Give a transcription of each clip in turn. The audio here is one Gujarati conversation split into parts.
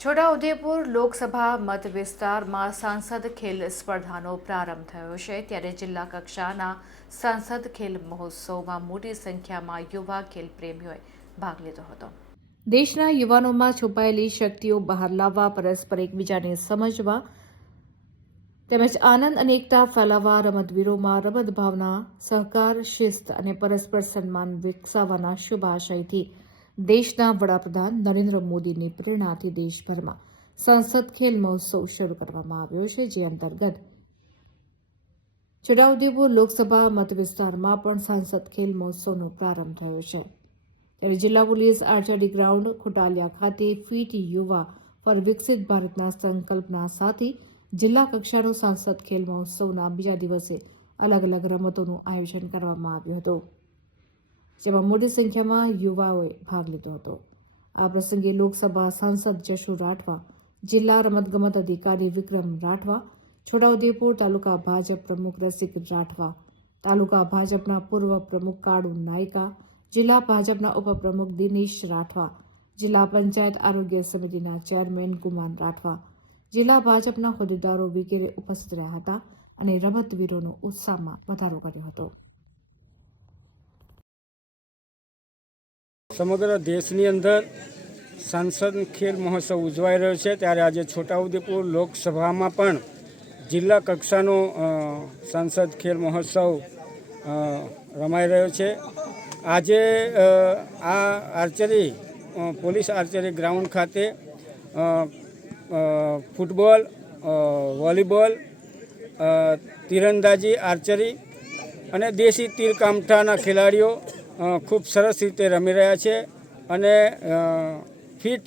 છોટાઉદેપુર લોકસભા મત વિસ્તારમાં સાંસદ ખેલ સ્પર્ધાનો પ્રારંભ થયો છે, ત્યારે જિલ્લા કક્ષાના સાંસદ ખેલ મહોત્સવમાં મોટી સંખ્યામાં યુવા ખેલ પ્રેમીઓએ ભાગ લીધો હતો। દેશના યુવાનોમાં છુપાયેલી શક્તિઓ બહાર લાવવા, પરસ્પર એકબીજાને સમજવા તેમજ આનંદ અને એકતા ફેલાવવા, રમતવીરોમાં રમત ભાવના, સહકાર, શિસ્ત અને પરસ્પર સન્માન વિકસાવવાના શુભ આશયથી દેશના વડાપ્રધાન નરેન્દ્ર મોદીની પ્રેરણાથી દેશભરમાં સંસદ ખેલ મહોત્સવ શરૂ કરવામાં આવ્યો છે, જે અંતર્ગત છોટાઉદેપુર લોકસભા મત વિસ્તારમાં પણ સંસદ ખેલ મહોત્સવનો પ્રારંભ થયો છે। ત્યારે જિલ્લા પોલીસ આર્ચરી ગ્રાઉન્ડ ખોટાલિયા ખાતે ફિટ યુવા ફોર વિકસિત ભારતના સંકલ્પના સાથે જિલ્લા કક્ષાનો સંસદ ખેલ મહોત્સવના બીજા દિવસે અલગ અલગ રમતોનું આયોજન કરવામાં આવ્યું હતું, જેમાં મોટી સંખ્યામાં યુવાઓએ ભાગ લીધો હતો। આ પ્રસંગે લોકસભા સાંસદ જશુ રાઠવા, જિલ્લા રમતગમત અધિકારી વિક્રમ રાઠવા, છોટાઉદેપુર તાલુકા ભાજપ પ્રમુખ રસિક રાઠવા, તાલુકા ભાજપના પૂર્વ પ્રમુખ કાળુ નાયકા, જિલ્લા ભાજપના ઉપપ્રમુખ દિનેશ રાઠવા, જિલ્લા પંચાયત આરોગ્ય સમિતિના ચેરમેન ગુમાન રાઠવા, જિલ્લા ભાજપના હોદ્દેદારો વગેરે ઉપસ્થિત રહ્યા હતા અને રમતવીરોનો ઉત્સાહમાં વધારો કર્યો હતો। સમગ્ર દેશની અંદર સાંસદ ખેલ મહોત્સવ ઉજવાઈ રહ્યો છે, ત્યારે આજે છોટાઉદેપુર લોકસભામાં પણ જિલ્લા કક્ષાનો સાંસદ ખેલ મહોત્સવ રમાઈ રહ્યો છે। આજે આ આર્ચરી પોલીસ આર્ચરી ગ્રાઉન્ડ ખાતે ફૂટબોલ, વોલીબોલ, તીરંદાજી, આર્ચરી અને દેશી તીરકામઠાના ખેલાડીઓ ખૂબ સરસ રીતે રમી રહ્યા છે અને ફિટ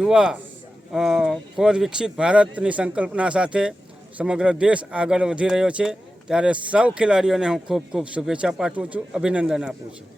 યુવા ફોર વિકસિત ભારતની સંકલ્પના સાથે સમગ્ર દેશ આગળ વધી રહ્યો છે, ત્યારે સૌ ખેલાડીઓને હું ખૂબ ખૂબ શુભેચ્છા પાઠવું છું, અભિનંદન આપું છું।